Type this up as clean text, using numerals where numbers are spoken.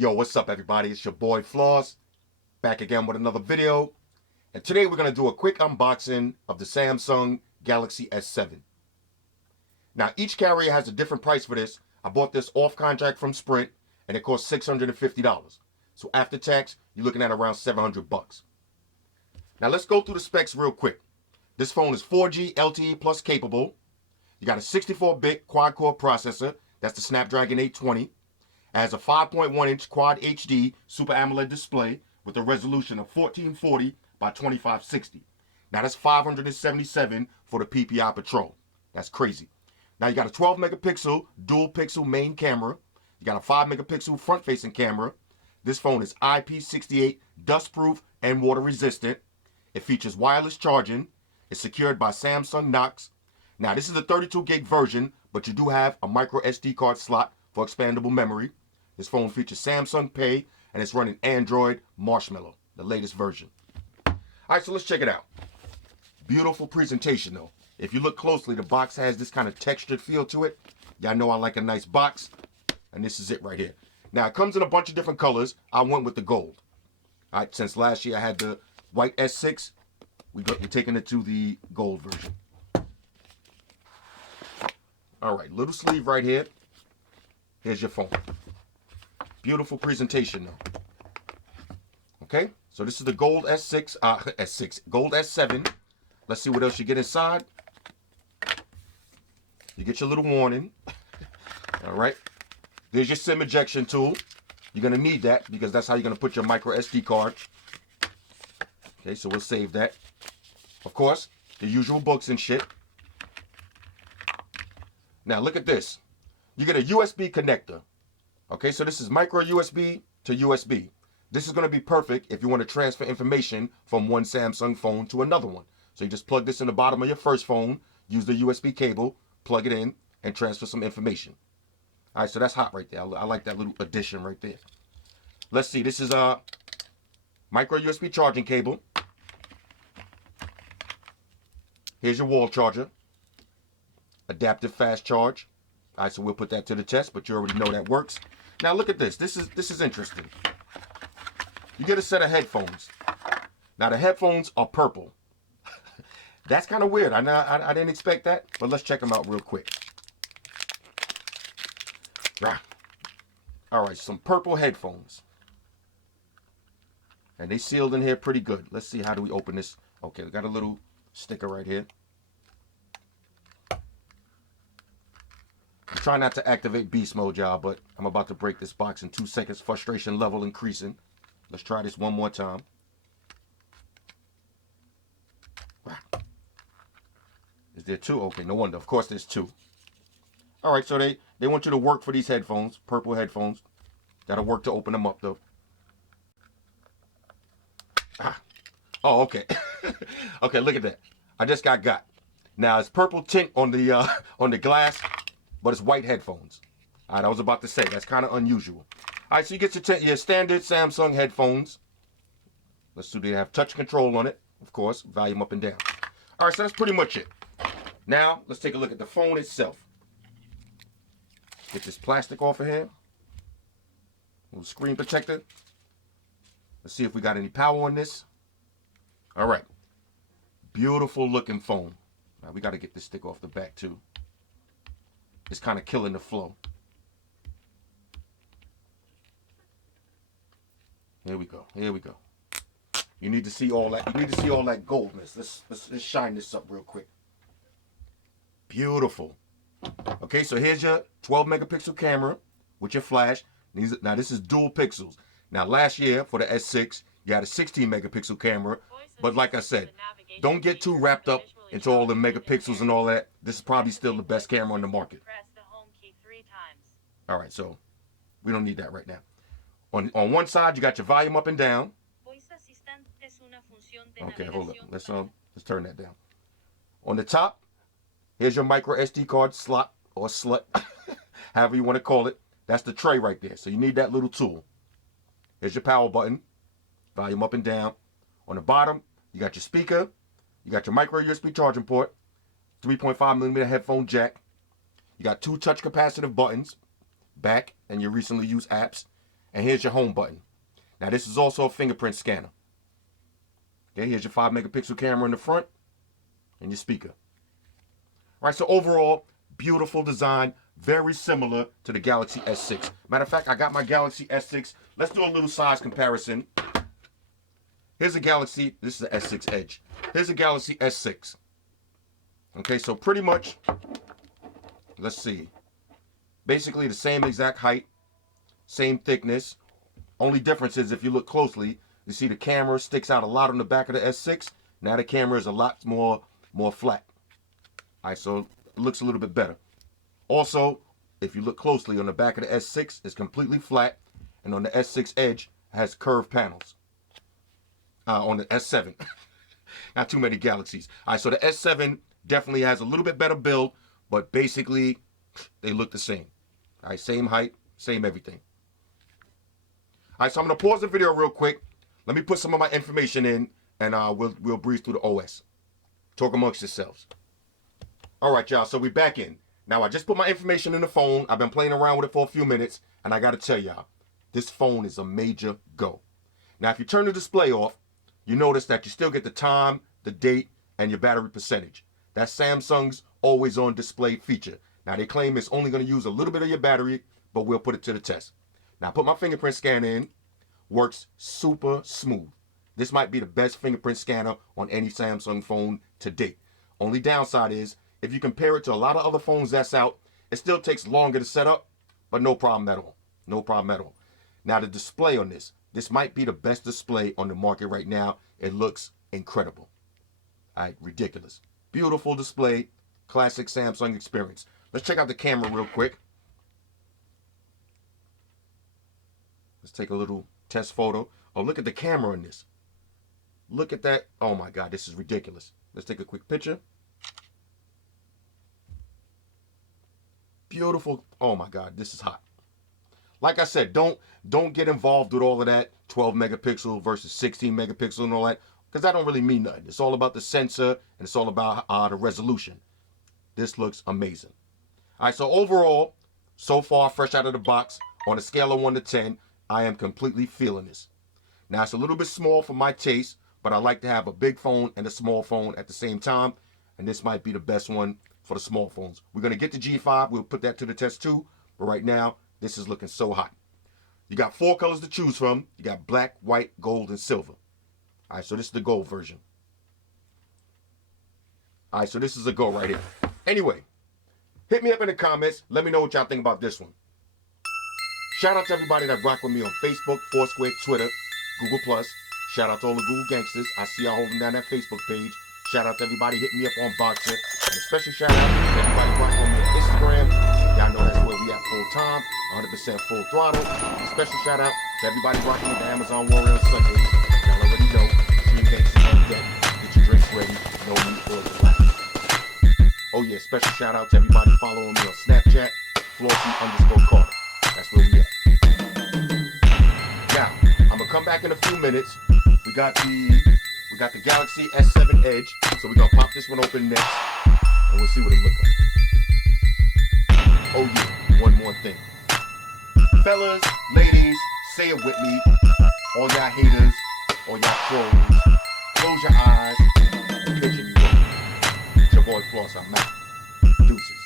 Yo, what's up everybody? It's your boy Floss, back again with another video. And today we're going to do a quick unboxing of the Samsung Galaxy S7. Now each carrier has a different price for this. I bought this off contract from Sprint and it cost $650. So after tax, you're looking at around 700 bucks. Now let's go through the specs real quick. This phone is 4G LTE plus capable. You got a 64-bit quad-core processor. That's the Snapdragon 820. It has a 5.1-inch Quad HD Super AMOLED display with a resolution of 1440 by 2560. Now that's 577 for the PPI Patrol. That's crazy. Now you got a 12-megapixel dual-pixel main camera. You got a 5-megapixel front-facing camera. This phone is IP68 dust-proof and water-resistant. It features wireless charging. It's secured by Samsung Knox. Now this is a 32 gig version, but you do have a micro SD card slot for expandable memory. This phone features Samsung Pay and it's running Android Marshmallow, the latest version. Alright, so let's check it out. Beautiful presentation though. If you look closely, the box has this kind of textured feel to it. Y'all know I like a nice box. And this is it right here. Now it comes in a bunch of different colors. I went with the gold. Alright, since last year I had the white S6, we're taking it to the gold version. Alright, little sleeve right here. Here's your phone. Beautiful presentation though. Okay, so this is the gold gold S7. Let's see what else you get inside. You get your little warning. Alright, there's your SIM ejection tool. You're going to need that because that's how you're going to put your micro SD card. Okay, so we'll save that. Of course, the usual books and shit. Now look at this. You get a USB connector. Okay, so this is micro USB to USB. This is going to be perfect if you want to transfer information from one Samsung phone to another one. So you just plug this in the bottom of your first phone, use the USB cable, plug it in, and transfer some information. All right, so that's hot right there. I like that little addition right there. Let's see, this is a micro USB charging cable. Here's your wall charger. Adaptive fast charge. All right, so we'll put that to the test, but you already know that works. Now look at this. This is interesting. You get a set of headphones. Now the headphones are purple. That's kind of weird. I didn't expect that, but let's check them out real quick. All right, some purple headphones. And they sealed in here pretty good. Let's see, how do we open this? Okay, we got a little sticker right here. I'm trying not to activate beast mode, y'all, but I'm about to break this box in 2 seconds. Frustration level increasing. Let's try this one more time. Is there two? Okay, no wonder. Of course there's two. All right, so they want you to work for these headphones, purple headphones. That'll work to open them up, though. Oh, okay. Okay, look at that. I just got. Now it's purple tint on the glass, but it's white headphones. All right, I was about to say that's kind of unusual. All right, so you get your standard Samsung headphones. Let's see, they have touch control on it, of course, volume up and down. All right, so that's pretty much it. Now let's take a look at the phone itself. Get this plastic off of here. Little screen protector. Let's see if we got any power on this. All right. Beautiful looking phone. Now we got to get this stick off the back too. It's kind of killing the flow. Here we go. Here we go. You need to see all that. You need to see all that goldness. Let's shine this up real quick. Beautiful. Okay, so here's your 12 megapixel camera with your flash. Now this is dual pixels. Now last year for the S6, you had a 16 megapixel camera. But like I said, don't get too wrapped up into all the megapixels and all that. This is probably still the best camera on the market. All right, so we don't need that right now. On one side, you got your volume up and down. Okay, hold up. Let's turn that down. On the top, here's your micro SD card slot or slut, however you want to call it. That's the tray right there. So you need that little tool. Here's your power button, volume up and down. On the bottom, you got your speaker, you got your micro USB charging port, 3.5mm headphone jack. You got two touch capacitive buttons, back and your recently used apps. And here's your home button. Now this is also a fingerprint scanner. Okay, here's your 5 megapixel camera in the front and your speaker. All right, so overall, beautiful design, very similar to the Galaxy S6. Matter of fact, I got my Galaxy S6. Let's do a little size comparison. Here's a Galaxy, this is the S6 Edge. Here's a Galaxy S6. Okay, so pretty much, let's see. Basically the same exact height, same thickness. Only difference is if you look closely, you see the camera sticks out a lot on the back of the S6. Now the camera is a lot more flat. All right, so it looks a little bit better. Also, if you look closely on the back of the S6, it's completely flat. And on the S6 Edge, it has curved panels. On the S7. Not too many Galaxies. All right, so the S7 definitely has a little bit better build, but basically, they look the same. All right, same height, same everything. All right, so I'm going to pause the video real quick. Let me put some of my information in, and we'll breeze through the OS. Talk amongst yourselves. All right, y'all, so we're back in. Now, I just put my information in the phone. I've been playing around with it for a few minutes, and I got to tell y'all, this phone is a major go. Now, if you turn the display off, you notice that you still get the time, the date, and your battery percentage. That's Samsung's always-on display feature. Now, they claim it's only going to use a little bit of your battery, but we'll put it to the test. Now, I put my fingerprint scanner in. Works super smooth. This might be the best fingerprint scanner on any Samsung phone to date. Only downside is, if you compare it to a lot of other phones that's out, it still takes longer to set up, but no problem at all. No problem at all. Now, the display on this might be the best display on the market right now. It looks incredible. All right, ridiculous. Beautiful display, classic Samsung experience. Let's check out the camera real quick. Let's take a little test photo. Oh, look at the camera on this. Look at that. Oh my God, this is ridiculous. Let's take a quick picture. Beautiful. Oh my God, this is hot. Like I said, don't get involved with all of that 12 megapixel versus 16 megapixel and all that, because that don't really mean nothing. It's all about the sensor, and it's all about the resolution. This looks amazing. All right, so overall, so far, fresh out of the box, on a scale of 1 to 10, I am completely feeling this. Now, it's a little bit small for my taste, but I like to have a big phone and a small phone at the same time, and this might be the best one for the small phones. We're going to get the G5. We'll put that to the test too, but right now, this is looking so hot. You got 4 colors to choose from. You got black, white, gold, and silver. All right, so this is the gold version. All right, so this is a go right here. Anyway, hit me up in the comments. Let me know what y'all think about this one. Shout out to everybody that rock with me on Facebook, Foursquare, Twitter, Google+. Shout out to all the Google gangsters. I see y'all holding down that Facebook page. Shout out to everybody hitting me up on Boxer. And a special shout out to everybody rocking with me on Instagram. Y'all know that's where we at full time, 100% full throttle. And a special shout out to everybody rocking with the Amazon Warrior on Sundays. Y'all already know, Dream Gangsters on deck. Get your drinks ready. No need for the black. Oh yeah, special shout out to everybody following me on Snapchat, Flossy_Carter. That's where we at. Now, I'm gonna come back in a few minutes. We got the Galaxy S7 Edge, so we're gonna pop this one open next, and we'll see what it looks like. Oh yeah, one more thing. Fellas, ladies, say it with me. All y'all haters, all y'all trolls, close your eyes and picture me rolling. It's your boy Floss, I'm out. Deuces.